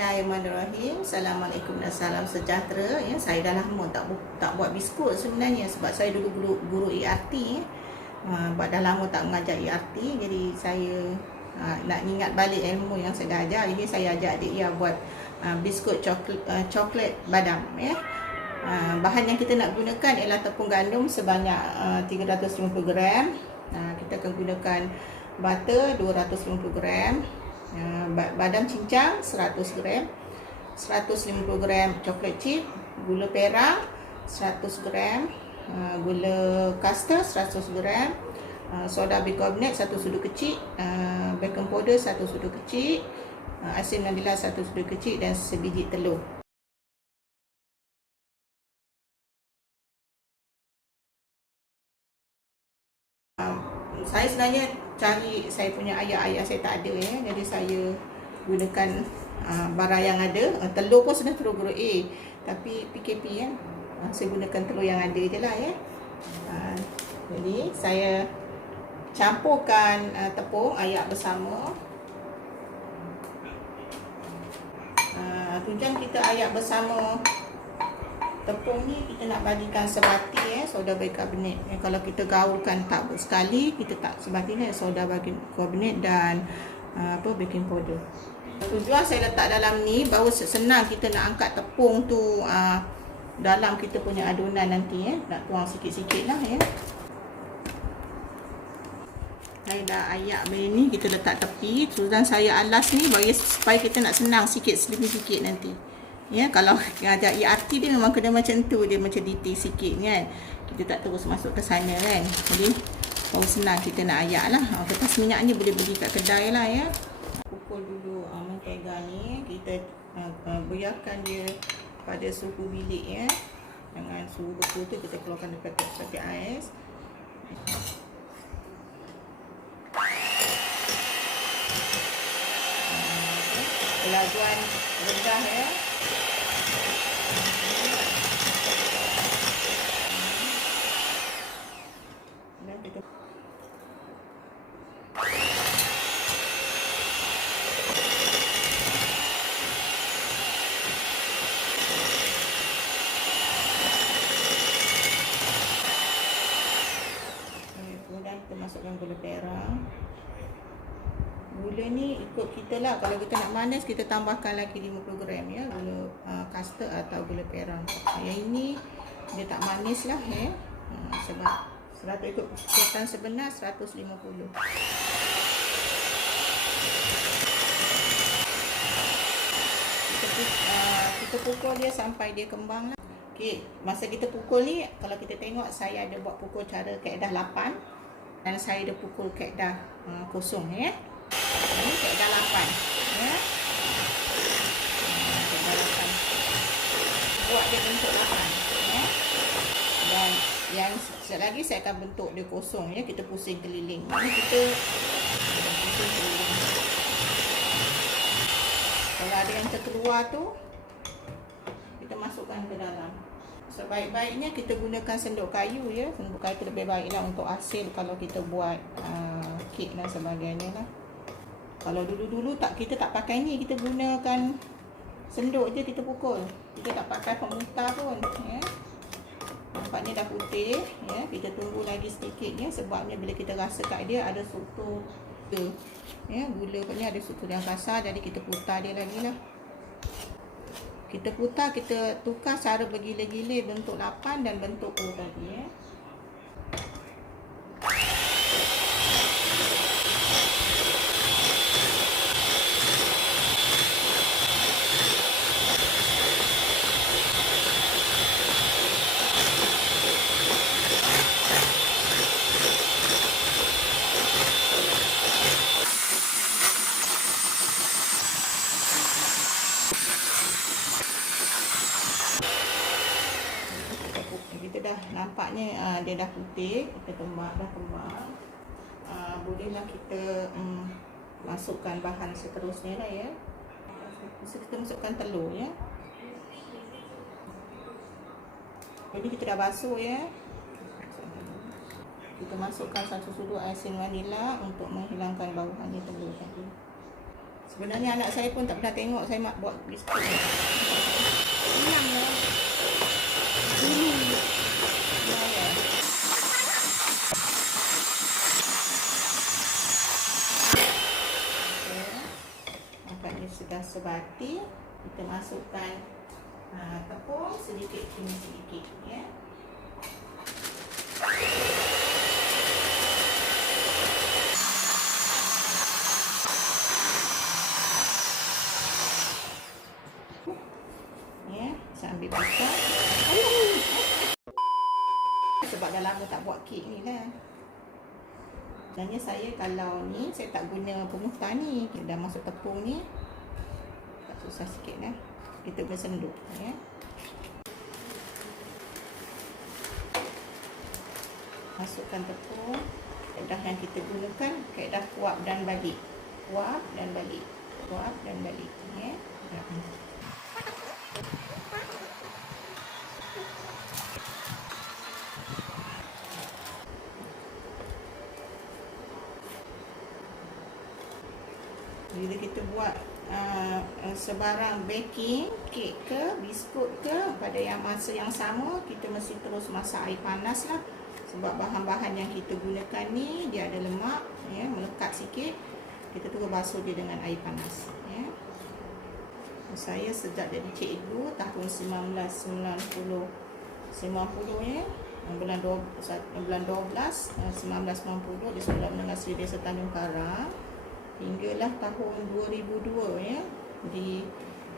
Bismillahirrahmanirrahim. Assalamualaikum dan salam sejahtera. Ya, saya dah lama tak buat biskut sebenarnya sebab saya dulu guru ERT. Dah lama tak mengajar ERT, jadi saya nak ingat balik ilmu yang saya dah ajar. Jadi saya ajak adik ya buat biskut coklat badam. Ya. Bahan yang kita nak gunakan ialah tepung gandum sebanyak 350 gram. Kita akan gunakan butter 250 gram. Badam cincang 100 gram, 150 gram coklat chip, gula perak 100 gram, gula custard 100 gram, soda bikarbonat 1 sudu kecil, baking powder 1 sudu kecil, asin vanila 1 sudu kecil dan sebiji telur. Saya sebenarnya cari saya punya ayah saya tak ada ya, jadi saya gunakan barang yang ada. Telur pun sebenarnya telur group A, tapi PKP ya, saya gunakan telur yang ada je lah ya. Jadi saya campurkan tepung ayak bersama. Tujuan kita ayak bersama tepung ni, kita nak bagikan sebati soda bikarbonat. Kalau kita gaulkan tak sekali, kita tak sebati ni soda bikarbonat dan baking powder. Tujuan saya letak dalam ni baru senang kita nak angkat tepung tu dalam kita punya adunan nanti nak tuang sikit-sikit lah ya. Saya dah ayak benda ni, kita letak tepi. Tujuan saya alas ni bagi supaya kita nak senang sikit nanti. Ya, kalau ngajar ERT dia memang kena macam tu, dia macam detail sikit kan. Kita tak terus masuk ke sana kan. Jadi baru senang kita nak ayak lah. Kertas minyak ni boleh beli kat kedai lah ya. Pukul dulu mentega ni, kita biarkan dia pada suhu bilik ya. Dengan suhu betul tu kita keluarkan daripada paket ais. Kelajuan rendah ya. Kemudian kita masukkan gula perak. Gula ni ikut kita lah. Kalau kita nak manis, kita tambahkan lagi 50 gram ya, gula custard atau gula perak. Yang ini dia tak manis lah ya. Sebab 100 ikut kecepatan sebenar 150. Kita pukul dia sampai dia kembang lah. Okey, masa kita pukul ni, kalau kita tengok saya ada buat pukul cara kaedah 8 dan saya ada pukul kaedah kosong ya. Ini kaedah 8 ya. Kaedah 8. Buat dia bentuk 8 ya. Dan yang sekejap lagi saya akan bentuk dia kosong ya. Kita pusing keliling. Ini kita pusing keliling. Kalau ada yang terkeluar tu, kita masukkan ke dalam. Sebaik-baiknya kita gunakan sendok kayu ya. Sendok kayu lebih baiklah untuk hasil kalau kita buat kek dan sebagainya lah. Kalau dulu-dulu kita tak pakai ni, kita gunakan sendok je kita pukul. Kita tak pakai pemutar pun ya. Nampaknya dah putih ya. Kita tunggu lagi sedikit ya, sebabnya bila kita rasa kat dia ada struktur ya, gula ni ada struktur yang kasar, jadi kita putar dia lagi lah. Kita putar, kita tukar cara bergila-gila bentuk 8 dan bentuk O tadi ya. Kita dah nampaknya dia dah putih, kita dah kembang. Bolehlah kita masukkan bahan seterusnya lah ya. Kita masukkan telur ya. Jadi kita dah basuh ya. Kita masukkan 1 sudu asin vanila untuk menghilangkan bau hanya telur tadi. Sebenarnya anak saya pun tak pernah tengok saya mak buat biskut. Senang lah. Nampaknya sudah sebati. Kita masukkan tepung sedikit demi sedikit, ya. Ya, saya ambil pisau. Sebab dah lama tak buat kek ni lah. Sebenarnya saya kalau ni saya tak guna pengutar ni. Dah masuk tepung ni. Tak susah sikit lah. Kita boleh senduk, ya. Masukkan tepung. Kaedah yang kita gunakan kaedah kuap dan balik. Kuap dan balik. Kuap dan balik, ya. Bila kita buat sebarang baking, kek ke, biskut ke, pada yang masa yang sama, kita mesti terus masak air panas lah. Sebab bahan-bahan yang kita gunakan ni, dia ada lemak, ya, melekat sikit. Kita terus basuh dia dengan air panas, ya. Saya sejak jadi cikgu tahun 1990 ya, bulan 12 1990 di Sekolah Menengah Seri Desa Tanjung Karang, hinggalah tahun 2002 ya, di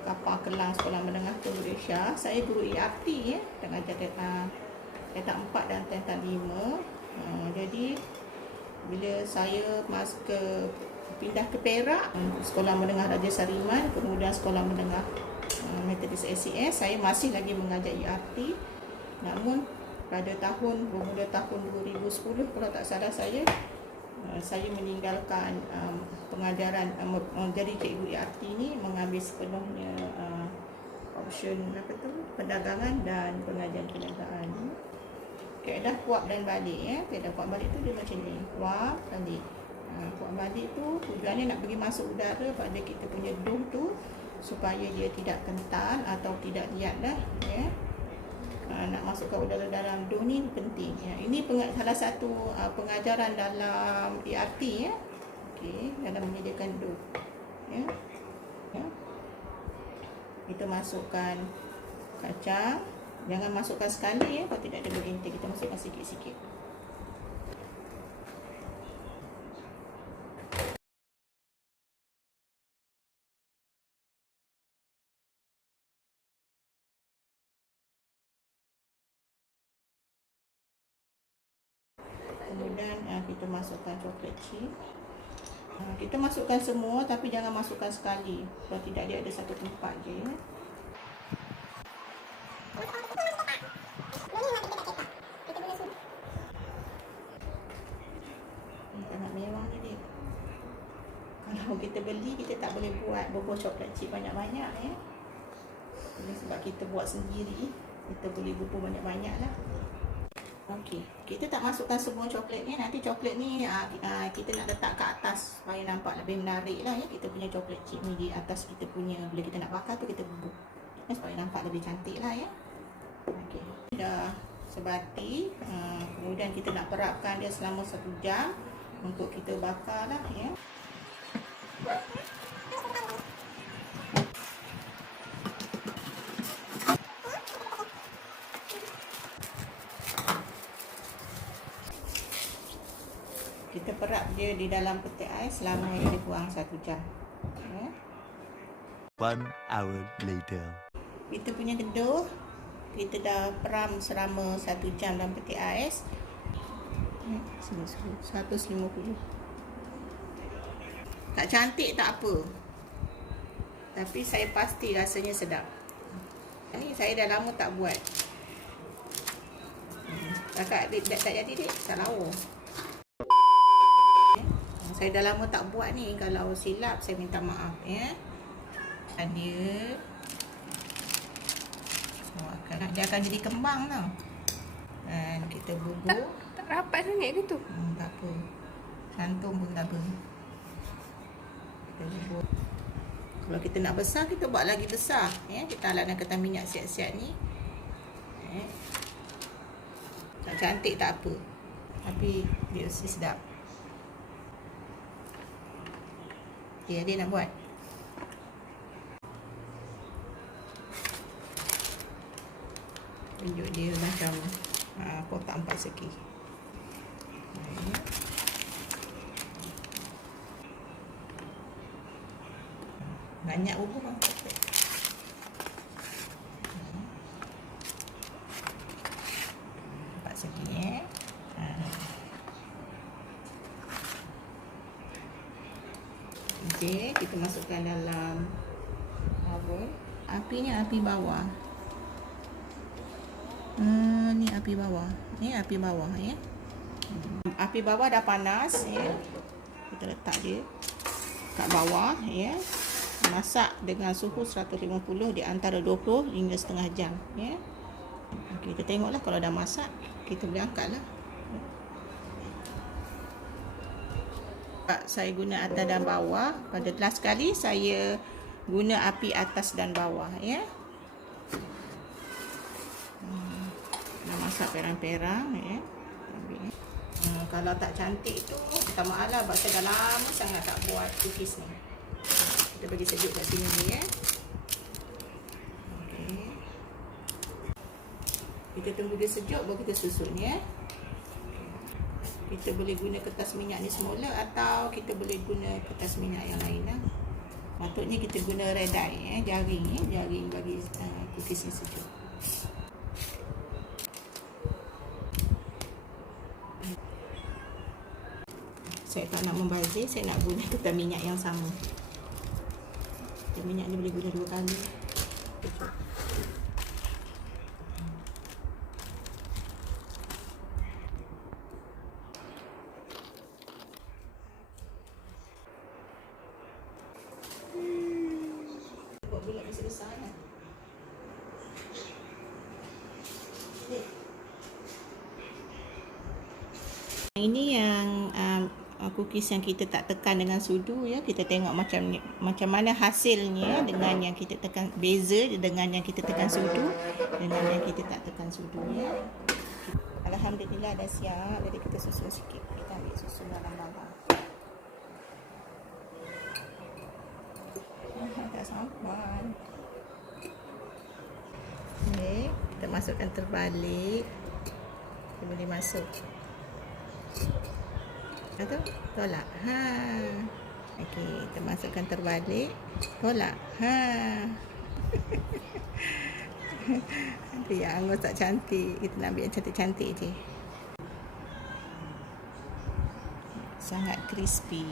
Kapal Kelang Sekolah Menengah Malaysia. Saya guru ERT ya, mengajar tingkatan 4 dan tingkatan 5. Jadi bila saya pindah ke Perak, Sekolah Menengah Raja Sariman, kemudian Sekolah Menengah Methodist SCS, saya masih lagi mengajar ERT. Namun pada bermula tahun 2010 kalau tak salah saya meninggalkan pengajaran menjadi cikgu ERT ni, mengambil sepenuhnya option perdagangan dan pengajian perniagaan. Kaedah kuap dan balik ya. Kaedah kuap balik tu dia macam ni. Kuap balik. Kuap balik tu tujuannya nak bagi masuk udara pada kita punya dough tu supaya dia tidak kental atau tidak liat dah ya. Nak masukkan udara dalam dough ni penting ya. Ini salah satu pengajaran dalam ERT ya. Okey, dalam menyediakan dough. Ya. Ya. Kita masukkan kacang. Jangan masukkan sekali ya, kalau tidak ada berintik. Kita masukkan sikit-sikit. Kemudian kita masukkan coklat chip. Kita masukkan semua tapi jangan masukkan sekali. Kalau tidak dia ada satu tempat je ya. Sangat mewah ni dia. Kalau kita beli, kita tak boleh buat bubur coklat chip banyak-banyak ya. Ini sebab kita buat sendiri, kita boleh bubur banyak-banyak lah. Okey, kita tak masukkan semua coklat ni. Nanti coklat ni kita nak letak ke atas supaya nampak lebih menarik lah ya. Kita punya coklat chip ni di atas kita punya, bila kita nak bakar tu kita bubur ya, supaya nampak lebih cantik lah ya. Okey, dah sebati. Kemudian kita nak perapkan dia selama 1 jam untuk kita bakar lah ya. Kita perap dia di dalam peti ais selama lebih kurang 1 jam ya. 1 hour later. Kita punya dough kita dah peram selama 1 jam dalam peti ais. 150. Tak cantik tak apa, tapi saya pasti rasanya sedap. Ini saya dah lama tak buat. Kakak adik tak jadi dik, tak lawa. Saya dah lama tak buat ni. Kalau silap saya minta maaf ya. Dia dia akan jadi kembang tau. Dan kita bubur. Tak rapat sangat ke tu? Tak apa. Cantum pun tak apa. Kita bubur. Kalau kita nak besar, kita buat lagi besar. Ya, kita alatkan ketan minyak siap-siap ni. Tak cantik tak apa, tapi dia mesti sedap. Okay, dia nak buat. Tunjuk dia macam kotak 4 segi. Banyak bubur bang. Empat segi Okey, kita masukkan dalam oven. Apinya api bawah. Ni api bawah. Ni api bawah ya. Api bawah dah panas ya. Kita letak dia kat bawah ya. Masak dengan suhu 150 di antara 20 hingga setengah jam ya. Okey, kita tengoklah kalau dah masak, kita boleh angkatlah. Saya guna atas dan bawah. Pada last kali saya guna api atas dan bawah ya. Nak masak perang-perang ya. Kalau tak cantik tu, minta maaf lah, sebab saya dah lama sangat tak buat cookies ni. Kita bagi sejuk kat sini ni ya. Okay. Kita tunggu dia sejuk baru kita susun ya. Kita boleh guna kertas minyak ni semula atau kita boleh guna kertas minyak yang lain lah. Patutnya kita guna red dye jaring jaring bagi cookies ni sejuk. Saya tak nak membazir, saya nak guna kertas minyak yang sama. Kertas minyak ni boleh guna 2 kali. Buat bulat besar-besar kan? Ini yang cookies yang kita tak tekan dengan sudu ya. Kita tengok macam mana hasilnya dengan yang kita tekan, beza dengan yang kita tekan sudu dengan yang kita tak tekan sudu ya. Alhamdulillah dah siap. Jadi kita susun sikit. Kita ambil susu dalam bawang. Tak sampai. Okey, kita masukkan terbalik. Kita boleh masuk. Atau tolak. Okey, kita masukkan terbalik. Tolak. Nanti yang angus tak cantik. Kita nak ambil yang cantik-cantik je. Sangat crispy.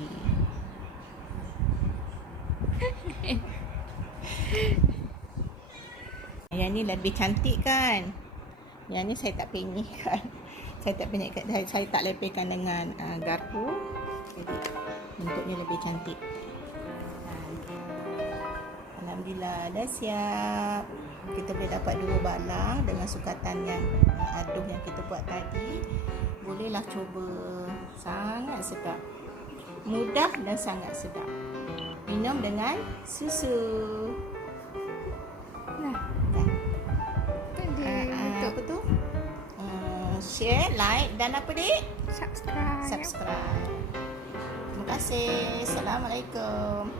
Yang ni lebih cantik kan? Yang ni saya tak penyihkan. Saya tak lepaskan dengan garpu. Jadi bentuknya lebih cantik. Alhamdulillah dah siap. Kita boleh dapat 2 balang dengan sukatan yang aduh yang kita buat tadi. Bolehlah cuba. Sangat sedap. Mudah dan sangat sedap. Minum dengan susu. Nah. Apa tu? Share, like dan apa dik? Subscribe. Terima kasih. Assalamualaikum.